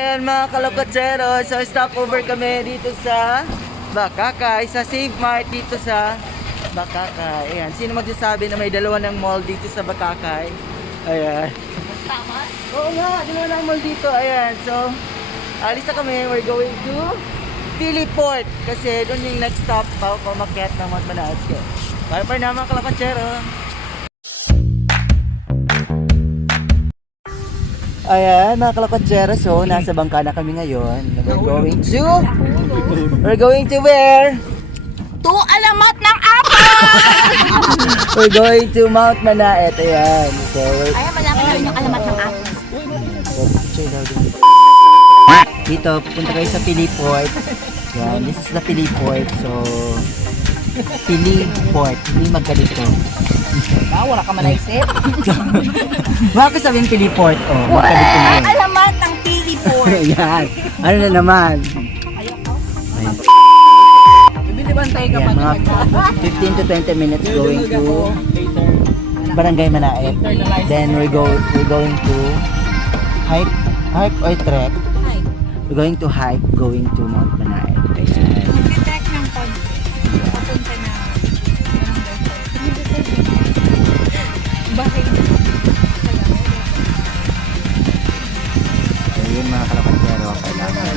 Ayan mga kalokotsero, so stopover kami dito sa Bakakay, sa Save Mart dito sa Bakakay. Ayan, sino magsasabi na may dalawa ng mall dito sa Bakakay? Ayan. Tama? Oo nga, dalawa ng mall dito. Ayan, so alis na kami, we're going to Philiport kasi doon yung next stop pa umakyat ng Mount Manaoag. Bye for now mga kalokotsero. Ayan, mga kalokotsero, so nasa bangka na kami ngayon. We're going to where? To alamat ng apple! We're going to Mount Manaet. Ayan. So, Ay, malapit na rin yung alamat ng apple. dito, pupunta kayo sa Philiport. Yan, this is the Philiport. So, Philiport. Hindi magkalito. Wala ka malaisip. Bakit sabihin Philiport? Oh, magkalito na yun. Alamat ng Philiport. Yan. Ano na naman? Ayan. Bibili-bantay ka pa Yan, mga 15 to 20 minutes going to Barangay Manaet. Then we're going to hike or trek. We're going to hike going to Mount Manaet. Mag-detect ng konti. Papunta na. Bakit? So yun mga kalapatsero, kailangan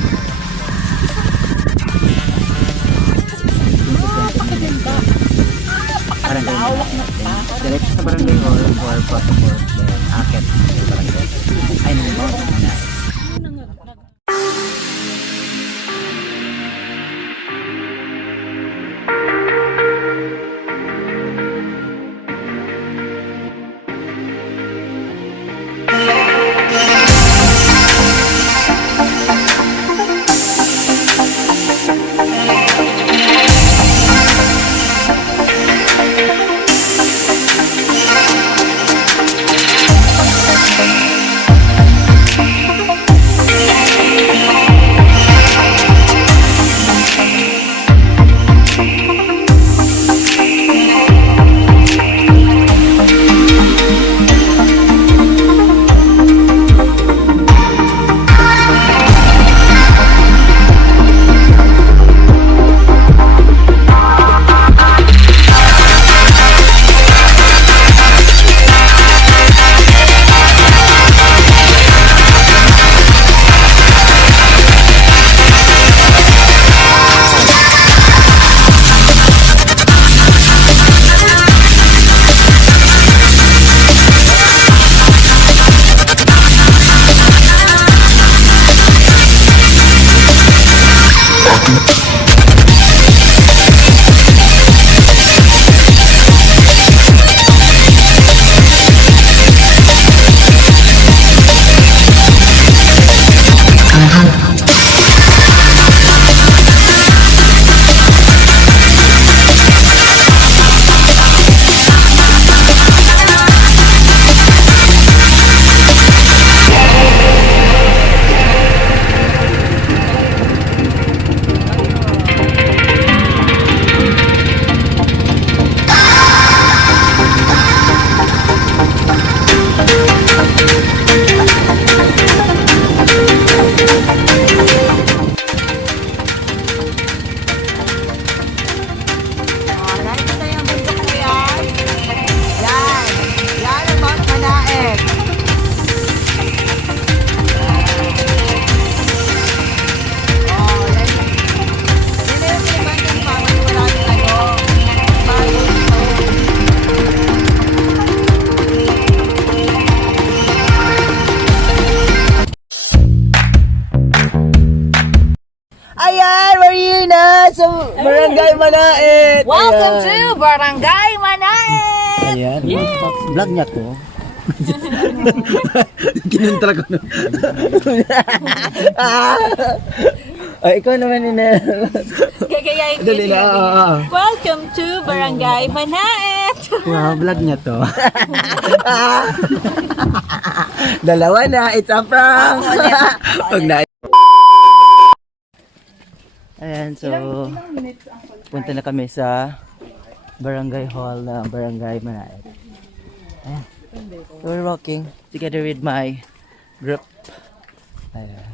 Barangay Manaet. Diretso sa Barangay Hall or Protocol. Then akit sa Barangay. Ay, no, Mount Manaet. Ayan, we're na sa Barangay Manaet. Welcome to Barangay Manaet! Ayan, vlog niya ko. Kinuntra ko na. Ay, ikaw naman ina. Gagayain ko Dali na. Welcome to Barangay Manaet! Wow, vlog niya to. Dalawa na, it's a prank. Pag na. Ayan, so punta na kami sa Barangay Hall na Barangay Manaet. Ayan. So we're walking together with my group. Ayan.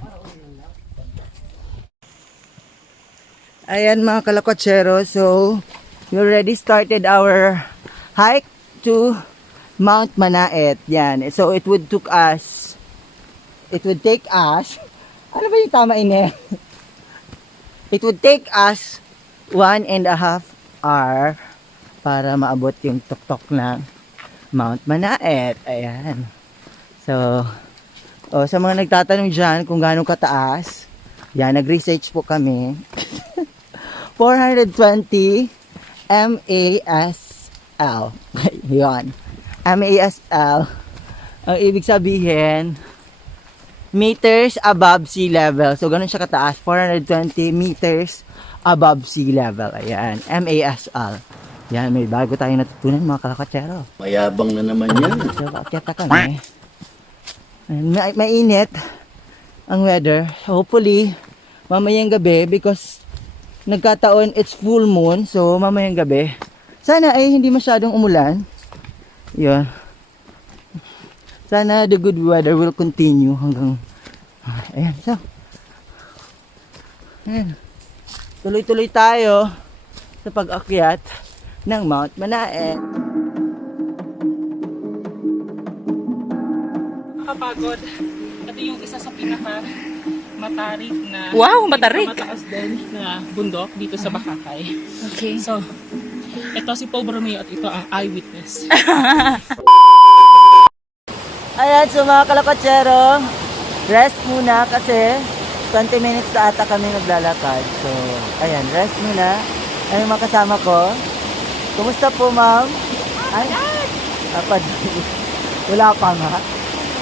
Ayan mga kalakotsero, so we already started our hike to Mount Manaet. Yan. So it would take us, ano ba yung tama ine? It would take us 1.5 hour para maabot yung tuktok ng Mount Manaet. Ayan. So, sa mga nagtatanong dyan kung gaano kataas, yan, nag-research po kami. 420 MASL. Yun. MASL. Ang ibig sabihin, meters above sea level. So, ganun siya kataas. 420 meters above sea level. Ayan. MASL. Yan, may bago tayong natutunan mga kalakatsero. Mayabang na naman yan. So, paakyat kami. Mainit ang weather. Hopefully, mamayang gabi because nagkataon it's full moon. So, mamayang gabi. Sana ay hindi masyadong umulan. Yun. Sana the good weather will continue hanggang ayan. So, ayan. Tuloy-tuloy tayo sa pag-akyat ng Mount Manaet. Nakakapagod. Ito yung isa sa pinaka matarik na mataas din na bundok dito sa Bakakay. Okay. So, ito si Poe Romeo at ito ang eyewitness. Ayan, so mga kalakotsero, rest muna kasi 20 minutes na ata kami naglalakad. So, ayan, rest muna. Ayun mga kasama ko. Kumusta po, ma'am? Ay, tapad. Wala pa nga.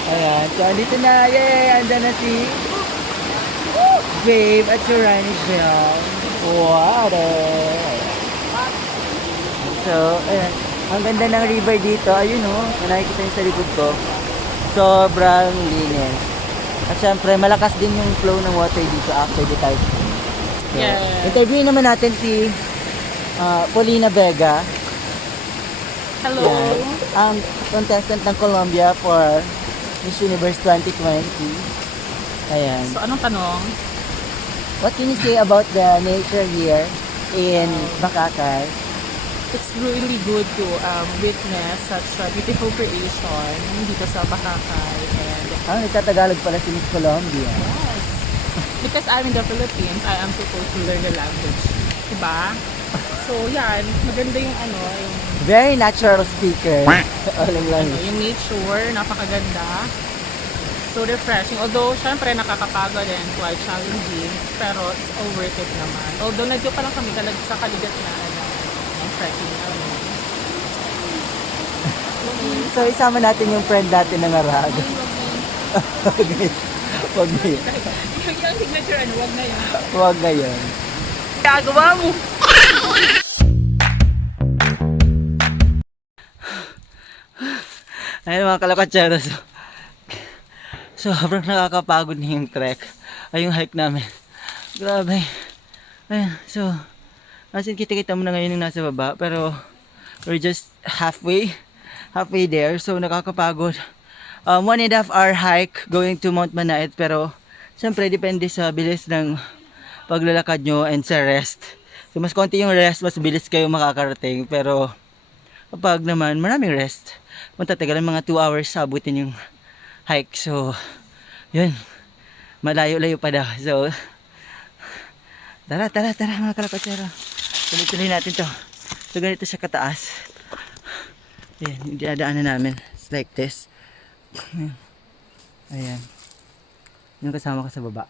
Ayan, so andito na. Yay! Andyan na si Babe at si Rani Bell. Water! So, ayan. Ang ganda ng river dito. Ayun o, nakikita niyo sa likod ko. Sobrang linis. At syempre, malakas din yung flow ng water dito after the typhoon. So, Yes. interview naman natin si Paulina Vega. Hello! Yan. Ang contestant ng Colombia for Miss Universe 2020. Ayan. So, anong tanong? What can you say about the nature here in Bakakay? It's really good to witness such a beautiful creation dito sa Bakakay. And Nagtatagalog pala si Miss Colombia. yes, because I'm in the Philippines, I am supposed to learn the language. Diba? So, yan. Maganda yung yung Very natural speaker. Alam lang. yung nature, napakaganda. So refreshing. Although, syempre, nakakapagod and quite challenging. Pero, it's all worth it naman. Although, nagyo pa lang kami sa kaligat na ng trekking namin. So, isama natin yung friend natin ng Arag. Huwag na yun. Yung signature, wag na yun. Huwag na yun. Gagawa mo! Ayun mga kalakotsero. So, sobrang nakakapagod na yung trek. Ay, yung hike namin. Grabe. Ayun, so, as in, kita-kita mo na ngayon yung nasa baba. Pero, we're just halfway there. So, nakakapagod. 1.5 hour hike going to Mount Manaet. Pero, syempre, depende sa bilis ng paglalakad nyo and sa rest. So, mas konti yung rest, mas bilis kayo makakarating. Pero, kapag naman maraming rest, matatagal mga 2 hours sa abutin yung hike. So, yun. Malayo-layo pa daw. So, tara mga kalakotsero. Tuloy-tuloy natin to. So, ganito siya kataas. Ayan, yung dinadaanan namin. It's like this. Ayan. Yung kasama ko sa baba.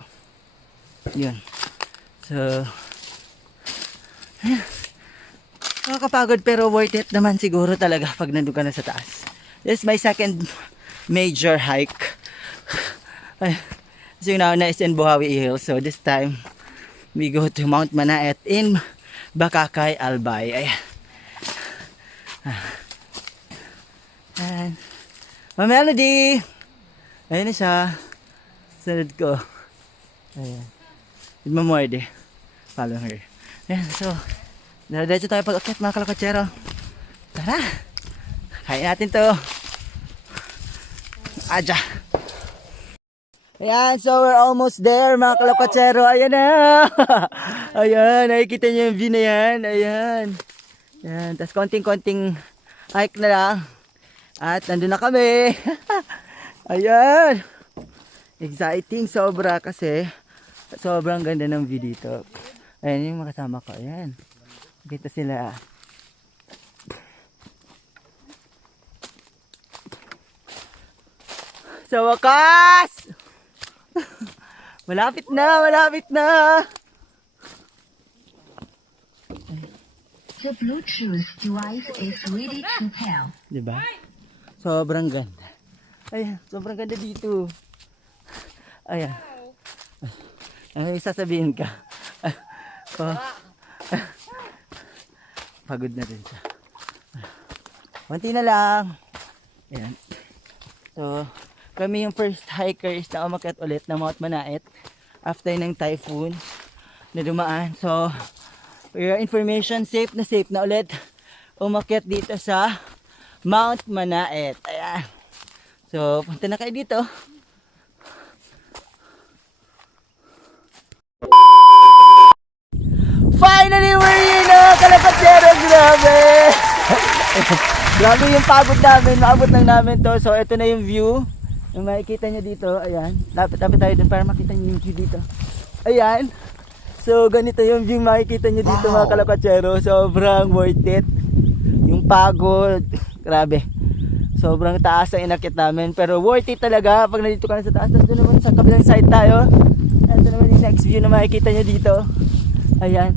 Yun. So, ayan. Nakakapagod pero worth it naman siguro talaga pag nandun ka na sa taas. This is my second major hike. So yung nauna is in Buhawi Hills. So this time, we go to Mount Manaet in Bakakay, Albay. Ayan. Ayan. Ma'am Melody! Ayan na siya. Sunod ko. Ayan. With Mamorde. Follow her. Ayan, so, diretso tayo pag-akit mga kalakotsero. Tara! Kain natin to. Aja! Ayan, so we're almost there mga kalakotsero. Ayan na! Ayan, nakikita niyo yung view na yan. Ayan. Ayan, tapos konting-konting hike na lang. At nandun na kami. Ayan. Exciting sobra kasi sobrang ganda ng view dito. Ayan yung makasama ko. Ayan. Dito sila. Sa wakas! Malapit na, malapit na! The Bluetooth device is ready to pair. Diba? Sobrang ganda. Ayan, sobrang ganda dito. Ayan. Ay, may sasabihin ka. Oh. Pagod na rin siya. Konti na lang. Ayan. So, kami yung first hikers na umakyat ulit na Mount Manaet after ng typhoon na dumaan. So, for your information, safe na ulit umakyat dito sa Mount Manaet. Ayan. So, punta na kayo dito. Finally, we're here na! Kalapatero, grabe! Grabe yung pagod namin. Maabot lang namin to. So, ito na yung view. Yung makikita nyo dito. Ayan. Lapit-lapit tayo dun para makita nyo yung view dito. Ayan. So, ganito yung view makikita nyo dito, mga kalapatero. Sobrang worth it. Yung pagod. Grabe. Sobrang taas ang inakit namin. Pero worth it talaga pag nandito ka na sa taas. Tapos doon naman sa kabilang side tayo. Ito naman yung next view na makikita nyo dito. Ayan.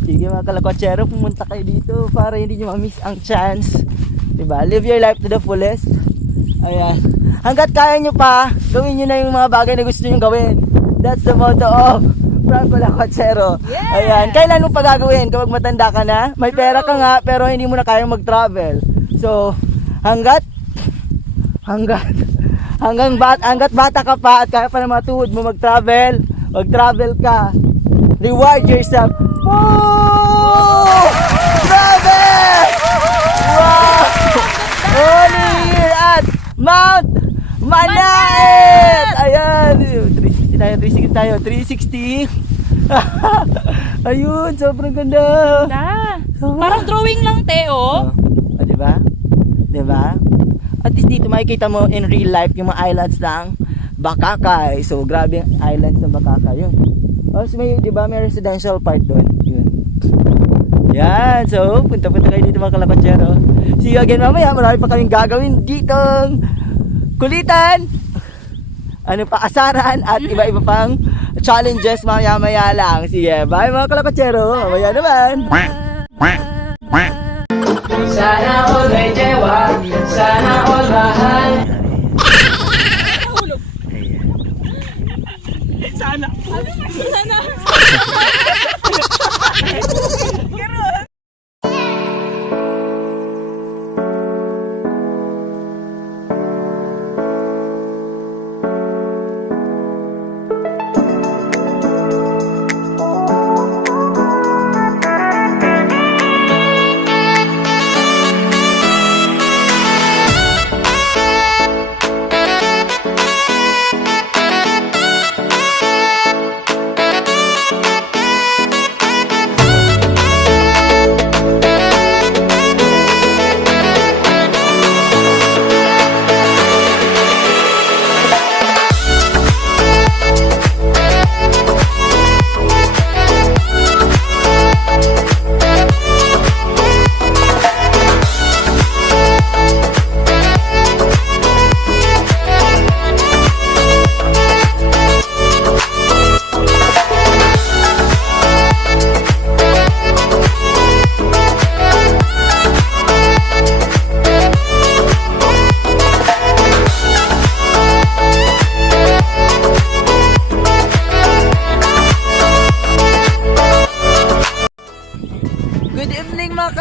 Sige mga kalakotsero, pumunta kayo dito para hindi nyo ma-miss ang chance. Diba? Live your life to the fullest. Ayan. Hanggat kaya nyo pa, gawin nyo na yung mga bagay na gusto nyo gawin. That's the motto of Franco Lacotsero. Yeah! Ayan. Kailan mo pa gagawin? Kapag matanda ka na? May pera ka nga, pero hindi mo na kayang mag-travel. So, hanggat bata ka pa at kaya pa na matuhod mo mag-travel ka. Reward yourself. Woo! Grabe! Wow! Only here at Mount Manaet! Ayan! 360 tayo. 360. Ayun, sobrang ganda. Parang drawing lang, Teo. Oh, diba? Diba? At least dito makikita mo in real life yung mga islands ng Bakakay. So, grabe yung islands ng Bakakay. Yun. Tapos may, diba, may residential part doon. Yun. Yan. So, punta-punta kayo dito mga kalakotsero. See you again mamaya. Marami pa kaming gagawin ditong kulitan. Ano pa, asaran at iba-iba pang challenges mamaya-maya lang. Sige, bye mga kalakotsero. Mamaya naman. Sana all may jewa. Sana all mahal. Sana.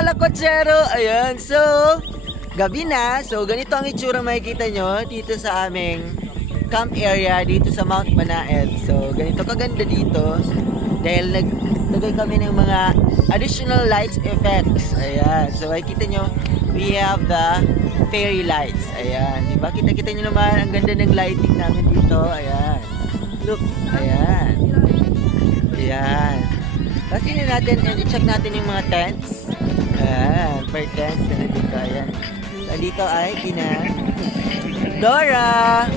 kalakotsero. Ayan, so gabi na. So ganito ang itsura makikita nyo dito sa aming camp area dito sa Mount Manaet. So ganito kaganda dito dahil naglagay kami ng mga additional lights effects. Ayan, so makikita nyo we have the fairy lights. Ayan, diba? Kita-kita nyo naman ang ganda ng lighting namin dito. Ayan, look, ayan. Ayan. Tapos yun natin, and i-check natin yung mga tents. Ayan, per tent. Dito, ayan. So, dito ay kina Dora!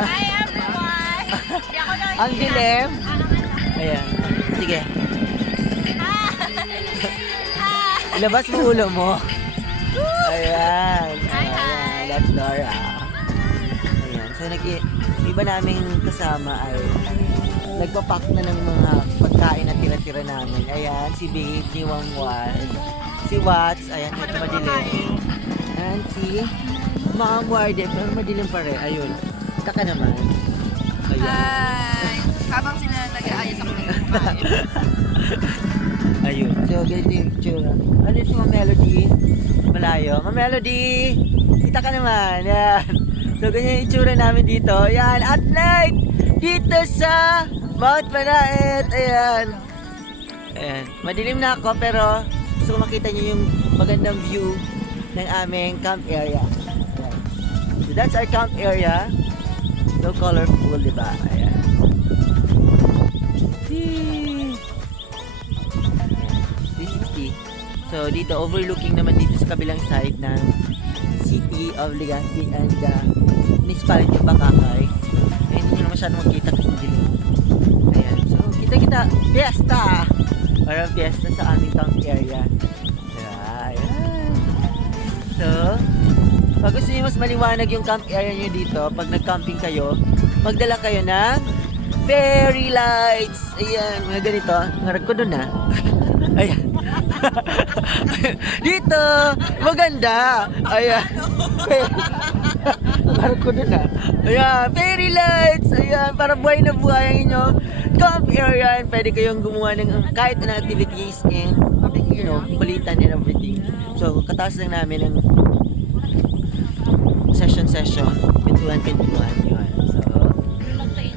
Hi everyone! Hindi ako na Ang dilim. Ayan. Sige. Ilabas mo ulo mo. Ayan. Ayan. That's Dora. Ayan. So, iba naming kasama ay nagpapak na ng mga pagkain na tira-tira namin. Ayan. Si Babe, si Wangwan, si Watts. Ayan. Ito madilim. And si Ma'am Warden. Pero madilim pa rin. Ayun. Kita ka naman. Ayan. Hi! Habang sila nag-aayos ako ng kumain. Ayun. So, ganito yung itsura. Ano si Ma'am Melody? Malayo. Ma'am Melody! Kita ka naman. Yan. So, ganyan yung itsura namin dito. Yan. At night! Dito sa Mount Manaet. Ayan. Ayan. Madilim na ako pero gusto ko makita niyo yung magandang view ng aming camp area. Ayan. So, that's our camp area. So colorful, di ba? Ayan. Yee! 360. So, dito, overlooking naman dito sa kabilang side ng City of Legazpi and Municipality of Bacacay. Ay, hindi nyo na masyadong makita kasi dilim. Ayan. So, kita-kita. Fiesta! Parang fiesta sa aming camp area. Ayan. So, pag gusto niyo mas maliwanag yung camp area nyo dito, pag nag-camping kayo, magdala kayo ng fairy lights. Ayan, mga ganito. Ngarag ko dun, ha? Ayan. Dito, maganda. Ayan. Ngarag ko dun, ha? Ayan, fairy lights. Ayan, para buhay na buhay ang inyo camp area. Pwede kayong gumawa ng kahit anong activities and, you know, kulitan and everything. So, kataas lang namin ng session pintuan yun. So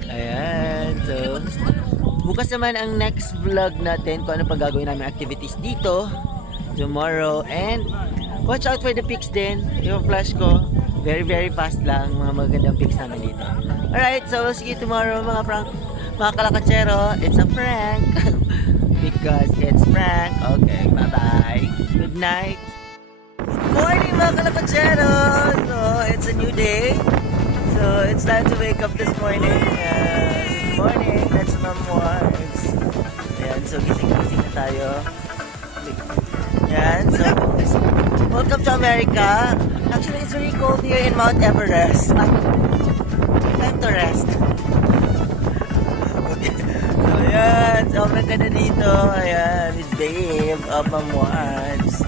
ayan, so bukas naman ang next vlog natin kung ano pag gagawin namin activities dito tomorrow, and watch out for the pics din. Yung flash ko very fast lang, mga magandang pics namin dito. Alright, so see you tomorrow mga kalakatsero. It's a prank because it's prank. Okay, bye bye, good night. Morning mga kalakatsero! So, it's a new day. So, it's time to wake up this morning. Good morning, that's Ma'am Wars. Ayan, so gising-gising na tayo. Ayan, so welcome to America. Actually, it's very cold here in Mount Everest. Time to rest. So, ayan, sobrang ganda dito. Ayan, with Babe of Ma'am Wars.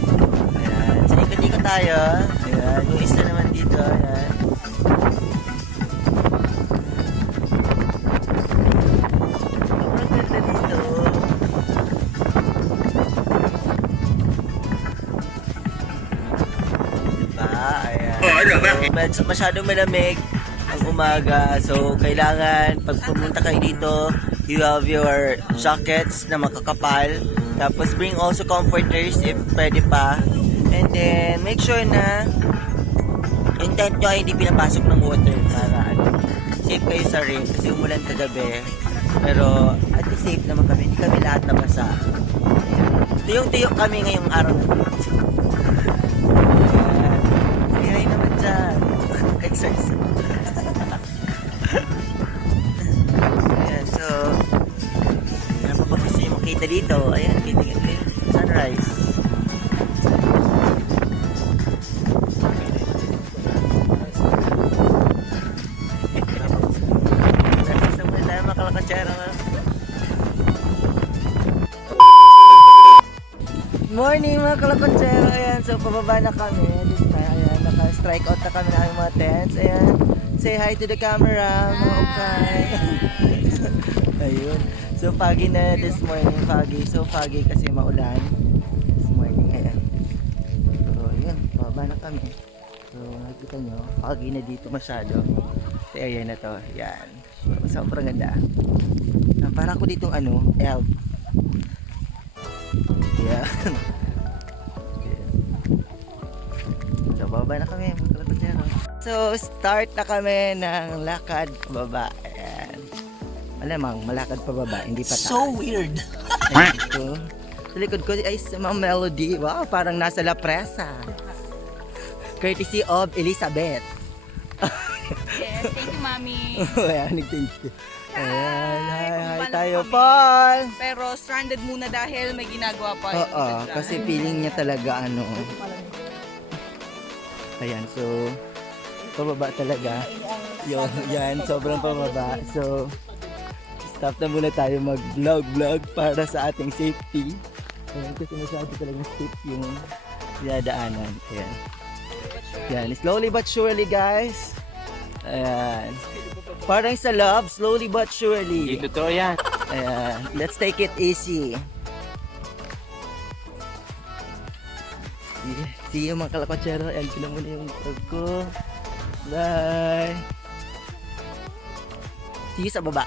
So, ikot-ikot tayo. Ayan, yung isa naman dito. Ayan. Sobrang ganda dito. Diba? Ayan. Masyadong malamig ang umaga. So, kailangan pag pumunta kayo dito, you have your jackets na makakapal. Tapos, bring also comforters if pwede pa. And then, make sure na yung tent nyo ay hindi pinapasok ng water para safe kayo sa rain kasi umulan kagabi. Pero, at least safe naman kami. Hindi kami lahat nabasa. Tuyong-tuyok kami ngayong araw na dito. Ayan naman dyan. Exercise. Ayan, so, ano pa ba gusto nyo makita dito? Ayan, kitingin kayo. Sunrise. Morning mga kalakontsero. Ayan, so pababa na kami. Ayan, naka-strike out na kami ng aming mga tents. Ayan, say hi to the camera mga ukay. Ayun, so foggy na this morning. So foggy kasi maulan this morning. Ayan, so yun, pababa na kami. So nakikita nyo, foggy na dito masyado sa area na to. Ayan, so sobrang ganda. Para ako ditong elf. Yeah. So, bababa na kami mga kalakotsero. So, start na kami ng lakad baba. Ayan. Alam mo, malakad pa baba, hindi pa taas. So weird. Ayan, so, sa likod ko ay sa mga melody. Wow, parang nasa La Presa. Courtesy of Elizabeth. Yes, thank you, Mami. Ayan, thank you. Ayan, hi Bumalik tayo, kami. Paul. Pero stranded muna dahil may ginagawa pa yung Oo, isa dyan. kasi feeling niya talaga ano. Ayan, so, pababa talaga. Yan, sobrang pababa. So, stop na muna tayo mag-vlog para sa ating safety. Ayan, kasi masyado talagang safe yung dinadaanan. Ayan. Yan, slowly but surely guys. Ayan. Parang sa love, slowly but surely. Totoo yan. Ayan, let's take it easy. See you mga kalakotsero. Ayan ko na muna yung vlog ko. Bye! See you sa baba.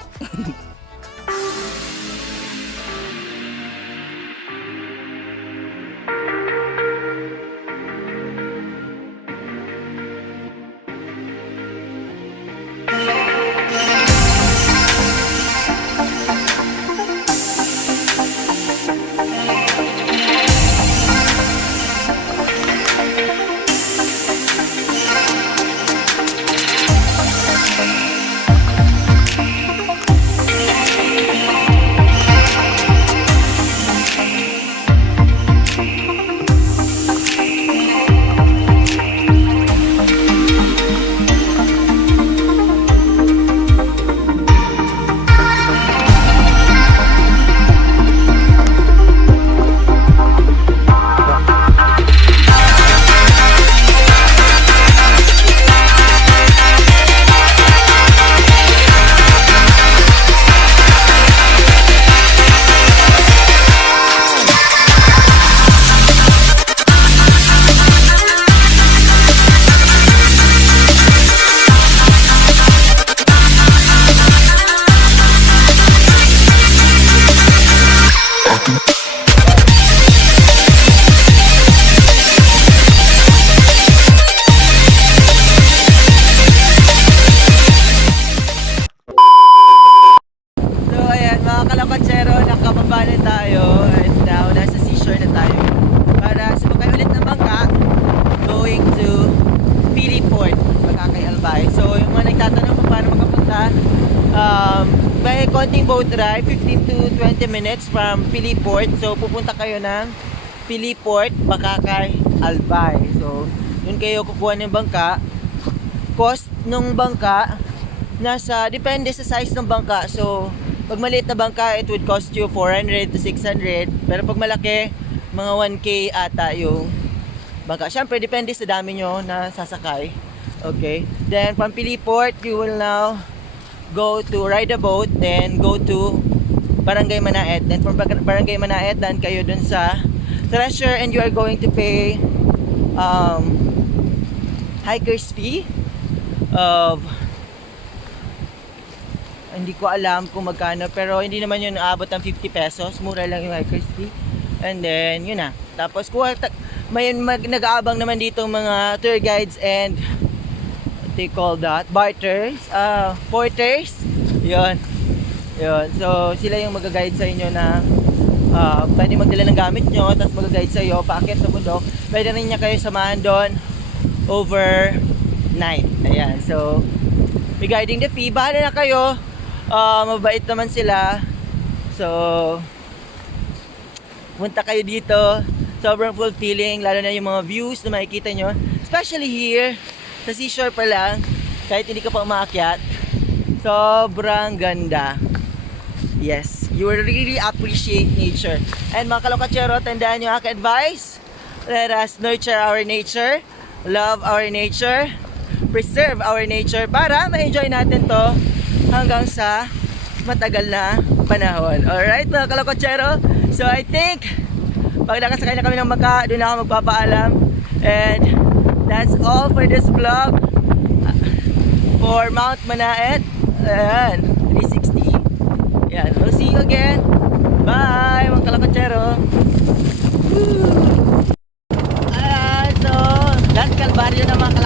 So ayan mga kalakotsero, nakababa na tayo and now nasa seashore na tayo para sumakay ulit ng bangka going to Pili Port, Makakay Albay. So yung mga nagtatanong kung paano makapunta, may konting boat ride, 15 to 20 minutes from Pili Port. So pupunta kayo ng Pili Port, Makakay Albay. So yun kayo kukuha ng bangka. Cost ng bangka depende sa size ng bangka. So pag maliit na bangka, it would cost you 400 to 600. Pero pag malaki, mga 1K ata yung bangka. Siyempre, depende sa dami nyo na sasakay. Okay. Then, from Pili Port, you will now go to ride a boat. Then, go to Barangay Manaet. Then, from Barangay Manaet, then kayo dun sa Treasure. And you are going to pay hiker's fee of hindi ko alam kung magkano, pero hindi naman yun aabot ng 50 pesos. Mura lang yung hiker's fee. And then, yun na. Tapos, may nag-aabang naman dito mga tour guides and what they call that? Barters, porters. Yun. So, sila yung mag-guide sa inyo na pwede magdala ng gamit nyo, tapos mag-guide sa iyo, paakyat sa bundok. Pwede rin niya kayo samahan doon overnight. Ayan. So, regarding the fee, bahala na kayo. Mabait naman sila. So, punta kayo dito. Sobrang fulfilling, lalo na yung mga views na makikita nyo. Especially here, sa seashore pa lang, kahit hindi ka pa umaakyat. Sobrang ganda. Yes, you will really appreciate nature. And mga kalokotsero, tandaan nyo aking advice. Let us nurture our nature, love our nature, preserve our nature para ma-enjoy natin to hanggang sa matagal na panahon. Alright mga kalokotsero, so I think pag nakasakay na kami ng bangka, doon na ako magpapaalam. And that's all for this vlog for Mount Manaet. Ayan, 360. Ayan, we'll see you again. Bye mga kalokotsero. Ayan, so last Calvario na mga